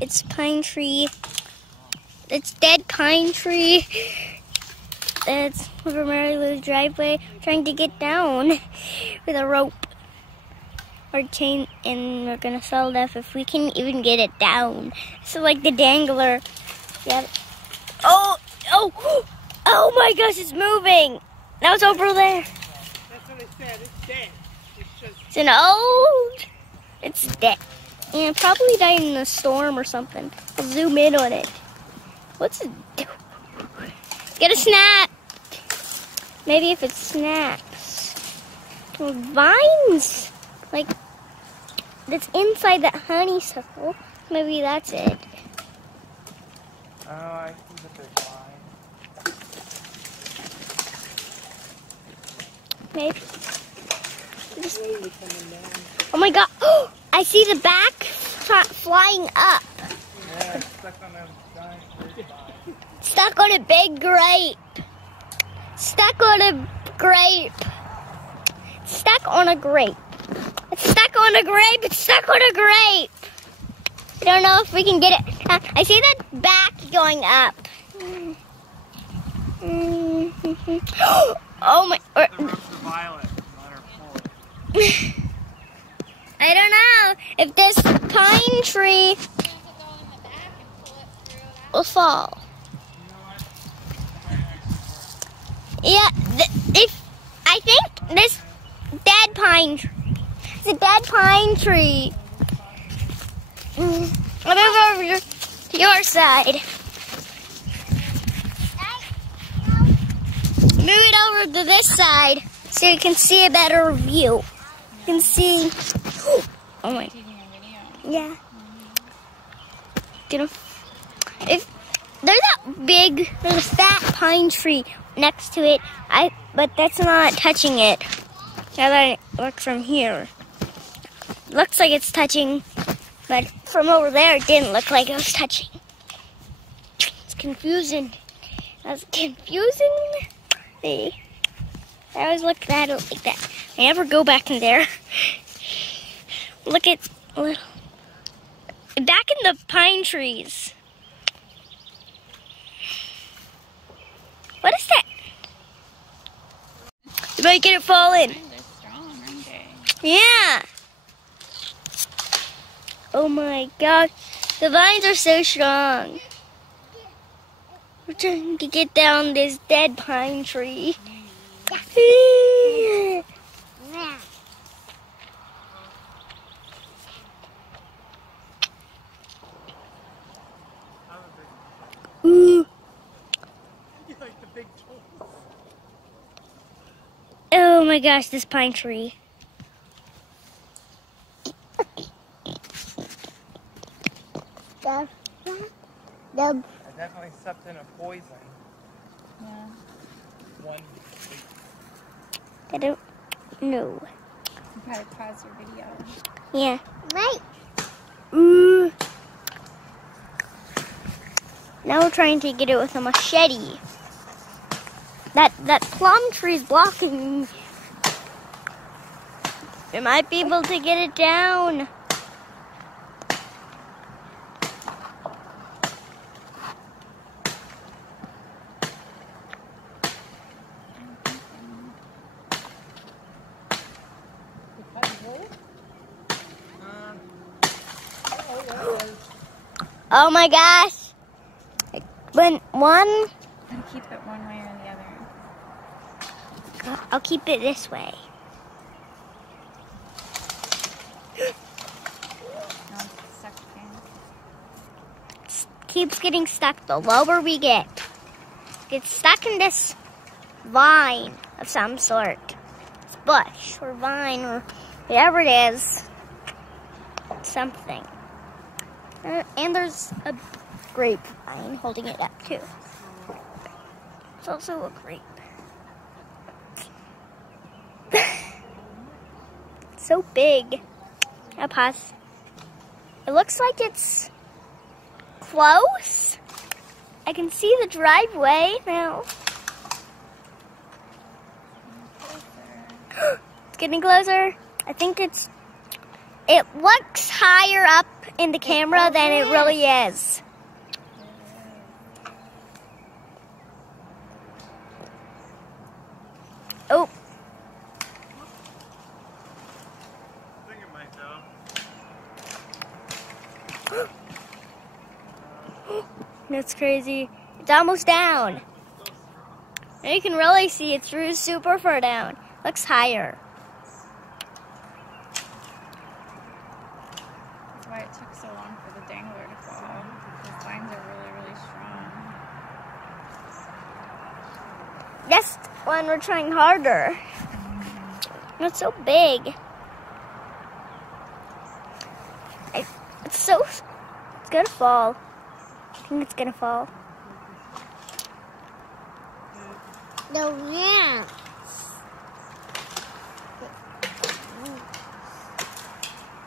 It's pine tree. It's dead pine tree. That's over Mary Lou's driveway, trying to get down with a rope or chain, and we're gonna sell that if we can even get it down. So like the dangler. Yeah. Oh my gosh, it's moving. Now it's over there. That's what I said. It's dead. It's an old. It's dead. Yeah, it probably died in a storm or something. I'll zoom in on it. What's it do? Get a snap. Maybe if it snaps. Well, vines. Like, that's inside that honeysuckle. Maybe that's it. Oh, I see the big line. Maybe. Oh my god. Oh, I see the back flying up. Yeah, it's stuck on a giant grapevine. Stuck on a big grape. Stuck on a grape. Stuck on a grape. It's stuck on a grape. It's stuck on a grape. I don't know if we can get it. I see that back going up. Oh my. The roots are violet, not our full. I don't know if this pine tree will fall. Yeah, I think this dead pine tree. It's a dead pine tree. I'll move over to your side. Move it over to this side so you can see a better view. You can see. Oh my. Yeah. If there's there's a fat pine tree next to it. But that's not touching it. Now that I look from here, looks like it's touching, but from over there it didn't look like it was touching. It's confusing. That's confusing. See, I always look at it like that. I never go back in there. Look at back in the pine trees. What is that? You might get it falling. They're strong, aren't they? Yeah. Oh my gosh. The vines are so strong. We're trying to get down this dead pine tree. Ooh. You like the big tools? Oh my gosh, this pine tree. I definitely stepped in a poison. Yeah. One. I don't know. You probably pause your video. Yeah. Right. Ooh. Now we're trying to get it with a machete. That plum tree is blocking. We might be able to get it down. Oh my gosh. When one, And keep it one way or the other. I'll keep it this way. No, it's stuck again. Keeps getting stuck the lower we get. Gets stuck in this vine of some sort. It's bush or vine or whatever it is. Something. And there's a grapevine holding it up too. It's also a grape. It's so big. I'll pause. It looks like it's close. I can see the driveway now. It's getting closer. I think it looks higher up in the camera than it really is. Oh. I think it might go. That's crazy. It's almost down. And you can really see it's super far down. Looks higher. That's why it took so long for the dangler to fall. These lines are really, really strong. That's when we're trying harder. It's so big. It's gonna fall. I think it's gonna fall. No, yeah.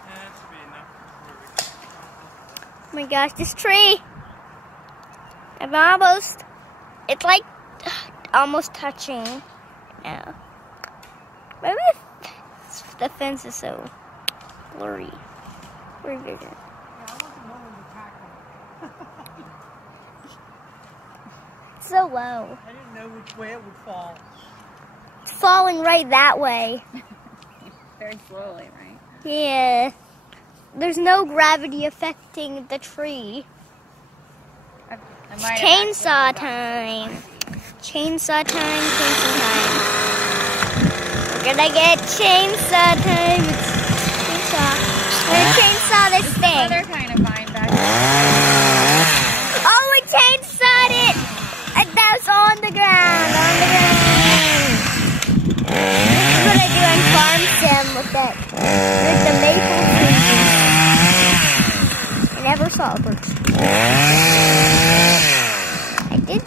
That should be enough before we go. Oh my gosh, this tree. I'm almost. It's like almost touching now. Maybe the fence is so blurry. Very bigger. It's so low. I didn't know which way it would fall. It's falling right that way. Very slowly, right? Yeah. There's no gravity affecting the tree. I might have Chainsaw accidentally time. Chainsaw time, chainsaw time. We're gonna get chainsaw time. It's chainsaw. We're gonna chainsaw this done thing. Other kind of vine back there. Oh, we chainsawed it! And that's on the ground, This is what I do on Farm Sim with the maple trees. I never saw a birch. I did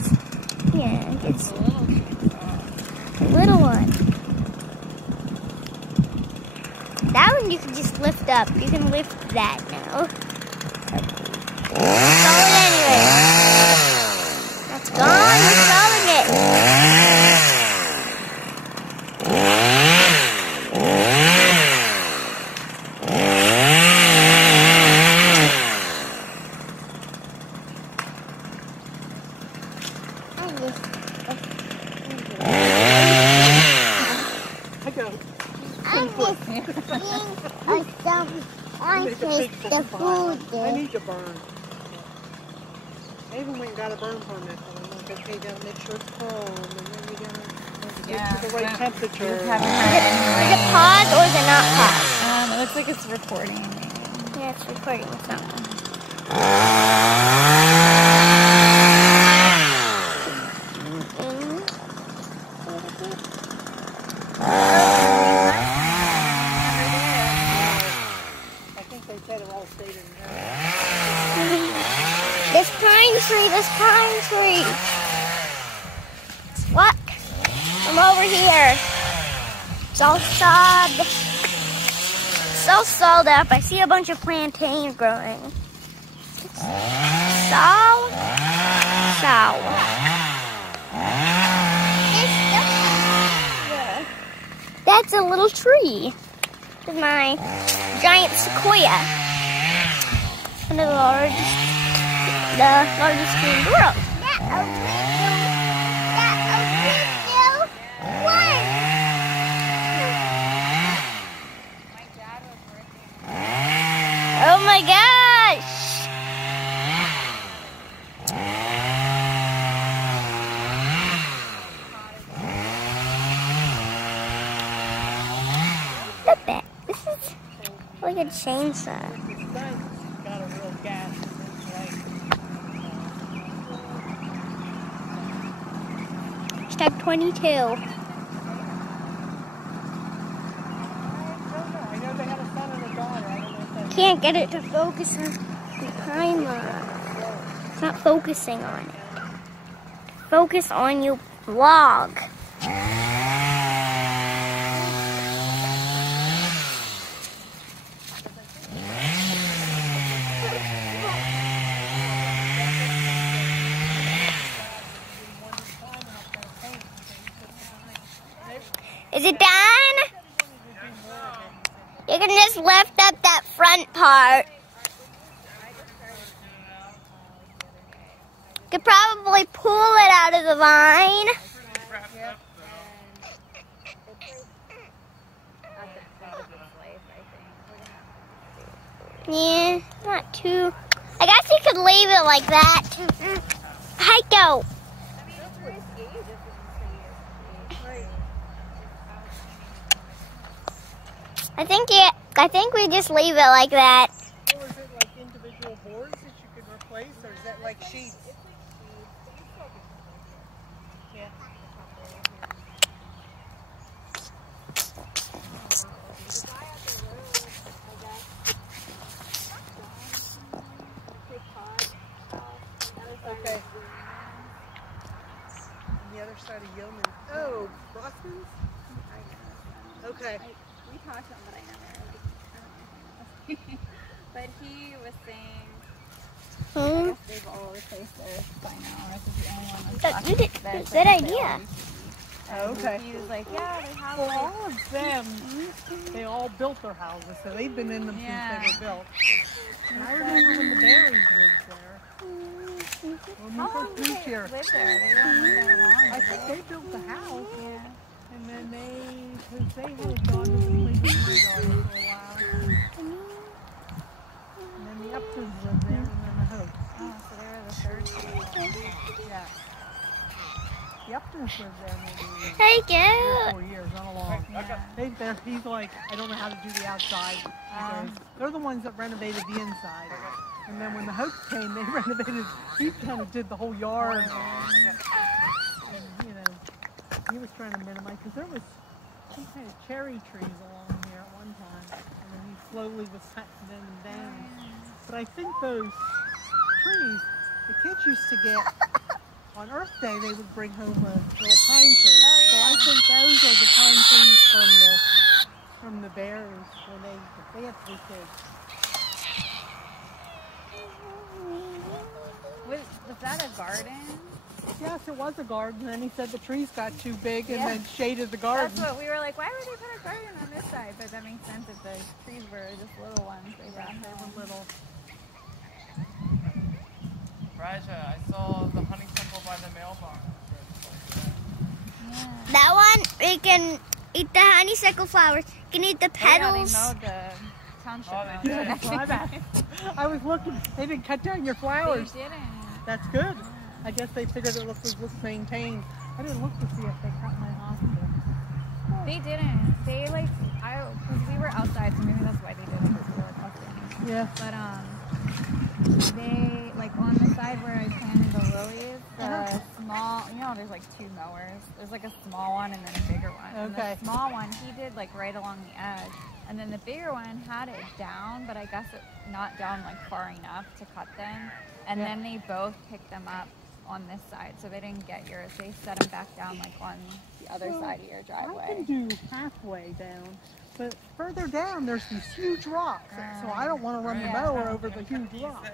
It's a little chainsaw. a little one. That one you can just lift up. You can lift that now. Saw it anyway. That's gone. We're solving it. I go. I taste the food. I need to burn. I even went and got a burn permit. Okay, you gotta make sure it's calm, and then you gotta get to the right temperature. You just haven't Is heard it any pause or is it not pause? It looks like it's recording. Yeah, it's recording. It's not. I think they said it all stayed in there. This pine tree. What? I'm over here. It's all sawed. It's all sawed up. I see a bunch of plantain growing. Saw. That's a little tree. This is my giant sequoia. One of the largest tree in the world. Oh my gosh! Look at that. This is like a chainsaw. It's got a real gas in this light. Hashtag 22. I know they had a son and a daughter. I don't know if that's Can't get it to focus on the timer. It's not focusing on it. Focus on your vlog. Is it done? You can just lift up that front part. You could probably pull it out of the vine. Yeah, not too. I guess you could leave it like that. Heiko. I think we just leave it like that. So is it like individual boards that you could replace, or is that like sheets? Yeah. Okay. On the other side of Yeoman. Oh, Brosman's? Okay. We talked to him, but I never but he was saying I guess they've all replaced theirs by now, or this is the only one that's Good idea. Okay. He was like, yeah, they have Well, like, all of them, they all built their houses, so they've been in them since they were built. And I remember when the Berries lived there. When we first moved here, live there. They don't live there long. I think they built the house, Yeah. and then because they had gone to the place for a while. And then the Uptons lived there, and then the Hope. Oh, so they were the third people. Yeah. The Uptons lived there maybe Heiko. 4 years, not a long. Yeah. He's like, I don't know how to do the outside. Because they're the ones that renovated the inside. And then when the Hopes came, they renovated, he kind of did the whole yard. And, you know, he was trying to minimize, because there was some kind of cherry trees along here at one time. And then he slowly was cutting them down. But I think those trees, the kids used to get, on Earth Day, they would bring home a little pine tree. So I think those are the pine trees from the Bears when they had 3 kids. Was that a garden? Yes, it was a garden. And he said the trees got too big and then shaded the garden. That's what we were like, why would they put a garden on this side? But that makes sense if the trees were just little ones. They brought home. Little. Raja, I saw the honeysuckle by the mailbox. Yeah. That one, we can eat the honeysuckle flowers. You can eat the petals. Yeah, they mowed the township. Oh, mowed they it. Yeah, my bad. I was looking. They didn't cut down your flowers. They didn't. That's good. I guess they figured it was maintained. I didn't look to see if they cut my hospital. They didn't. They because we were outside, so maybe that's why they didn't. Because we were outside. Yeah. But they on the side where I planted the lilies, the small, there's like 2 mowers. There's like a small one and then a bigger one. Okay. And the small one, he did like right along the edge. And then the bigger one had it down, but I guess it not down like far enough to cut them. And then they both picked them up on this side, so they didn't get yours. They set them back down like on the other side of your driveway. I can do halfway down, but further down there's these huge rocks, so I don't want to run the mower over the huge rocks.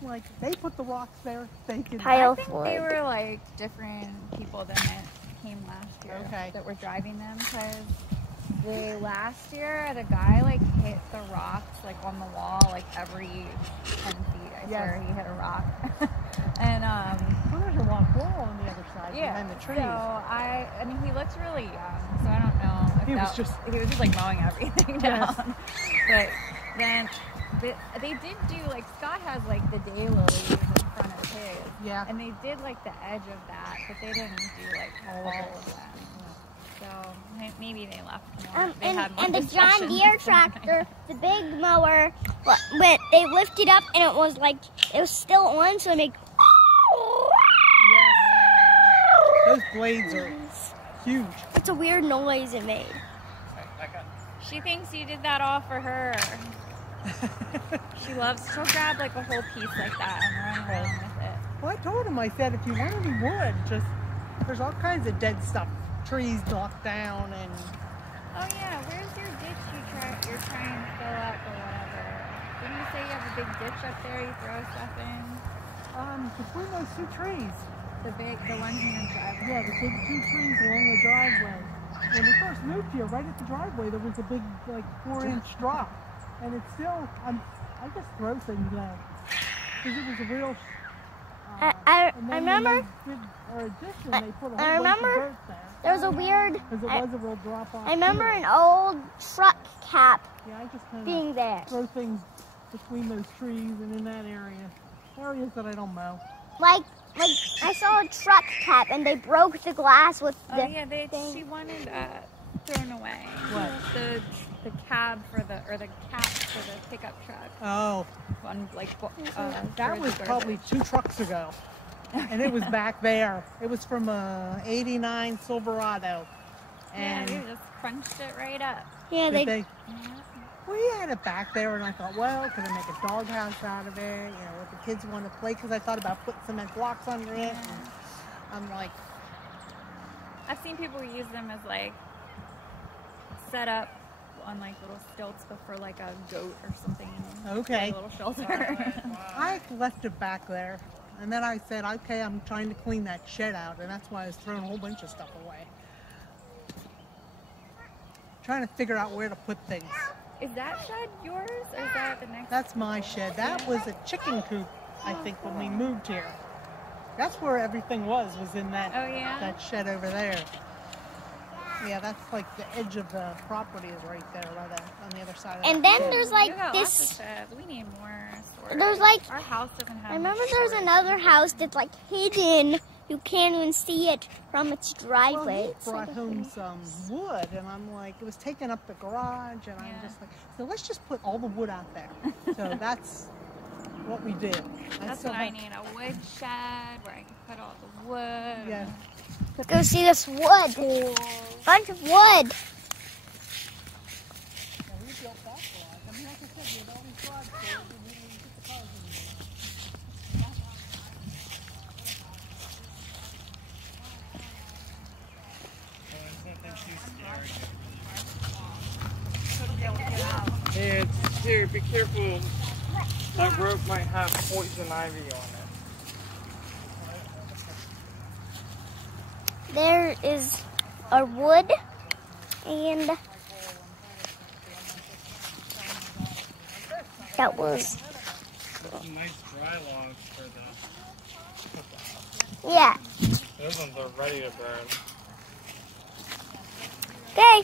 So they put the rocks there, they can. Pile I think they were like different people that came last year that were driving them, because last year the guy like hit the rocks like on the wall like every 10 feet. I swear he hit a rock. And there's a rock wall on the other side behind the trees. So I mean he looks really young, so I don't know if he was just like mowing everything down. But then they did do like Scott has like the daylilies in front of his. Yeah. And they did like the edge of that, but they didn't do like all of them. So maybe they left more. And the John Deere tractor, the big mower, but they lifted up and it was still on, so it made. Those blades are huge. It's a weird noise it made. She thinks you did that all for her. She'll grab like a whole piece like that and run around with it. Well, I told him, I said, if you want any wood, there's all kinds of dead stuff. Trees knocked down and... Oh yeah, where's your ditch you're trying to fill up or whatever? Didn't you say you have a big ditch up there you throw stuff in? Between those 2 trees. The ones in your driveway? Yeah, the big 2 trees along the driveway. when we first moved here, right at the driveway, there was a big, like, 4-inch drop. And it's still, I just throw things out. Because it was a real... I remember... Our addition, they put a whole I remember bunch of dirt there. there was a weird... Because it was a real drop-off. I remember field. an old truck cap Yeah, I just kind being of there. throw things between those trees and in that area. Areas that I don't mow. Like I saw a truck cap and they broke the glass with the Oh yeah, she wanted thrown away. What? The cab for the cap for the pickup truck. Oh, On like that was probably 2 trucks ago. And it was back there. It was from a 89 Silverado. And yeah, you just crunched it right up. yeah we had it back there, and I thought, well, could I make a doghouse out of it? You know, what the kids want to play, because I thought about putting cement blocks under it. Yeah. And I'm like, I've seen people use them as like set up on like little stilts, but for like a goat or something. Okay. A little shelter. I left it back there. And then I said, okay, I'm trying to clean that shed out, and that's why I was throwing a whole bunch of stuff away. Trying to figure out where to put things. Is that shed yours or is that the next? That's my shed. That was a chicken coop, I think, when we moved here. That's where everything was in that, Oh yeah? that shed over there. Yeah, that's like the edge of the property is right there, right on the other side of And that then shed. there's You like got lots of this. sheds. We need more storage. There's like Our house doesn't have I remember much there's storage. another house that's like hidden. You can't even see it from its driveway. Well, he It's like brought a home hidden- some wood, and I'm like, it was taking up the garage, and I'm Yeah. just like, so let's just put all the wood out there. So that's what we did. That's still what I have- need, a wood shed where I can put all the wood. Yeah. Let's go see this wood. Bunch of wood. Yeah, we built that garage. I mean, like I said, we had all these garage doors, and we didn't even put the cars in there. Here, be careful. That rope might have poison ivy on it. There is our wood and that was Some nice dry logs for the... yeah. Those ones are ready to burn. Okay.